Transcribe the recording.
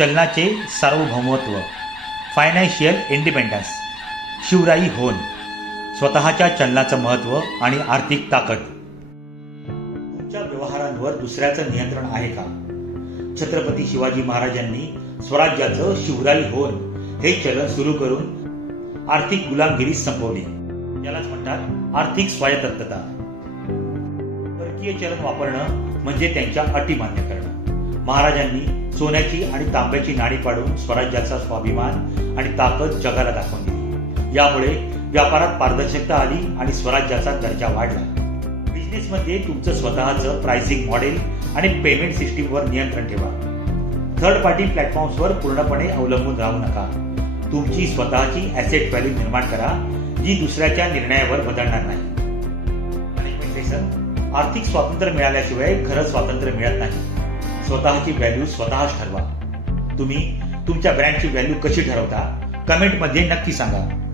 चलनाचे सार्वभौमत्व, financial independence, Shivrai होन, स्वतःच्या चलनाचं महत्त्व आणि आर्थिक ताकद. तुमच्या व्यवहारांवर दुसऱ्याचं नियंत्रण आहे का? छत्रपती शिवाजी महाराजांनी स्वराज्याचं शिवराई होन हे चलन सुरू करून आर्थिक गुलामगिरी संपवली. यालाच म्हणतात आर्थिक स्वायत्तता. परकीय चलन वापरणं म्हणजे त्यांच्या अटी मान्य करणं. महाराजांनी सोन्याची आणि तांब्याची नाणी पाडून स्वराज्याचा स्वाभिमान आणि ताकद जगाला दाखवून दिली. यामुळे व्यापारात पारदर्शकता आली आणि स्वराज्याचा दर्जा वाढला. बिझनेसमध्ये तुमचं स्वतःचं प्राइसिंग मॉडेल आणि पेमेंट सिस्टीमवर नियंत्रण ठेवा. थर्ड पार्टी प्लॅटफॉर्म्सवर पूर्णपणे अवलंबून राहू नका. तुमची स्वतःची ॲसेट व्हॅल्यू निर्माण करा, जी दुसऱ्याच्या निर्णयावर बदलणार नाही. आर्थिक स्वातंत्र्य मिळाल्याशिवाय खरं स्वातंत्र्य मिळत नाही. स्वतःची व्हॅल्यू स्वतःच ठरवा. तुम्ही तुमच्या ब्रँडची व्हॅल्यू कशी ठरवता? कमेंटमध्ये नक्की सांगा.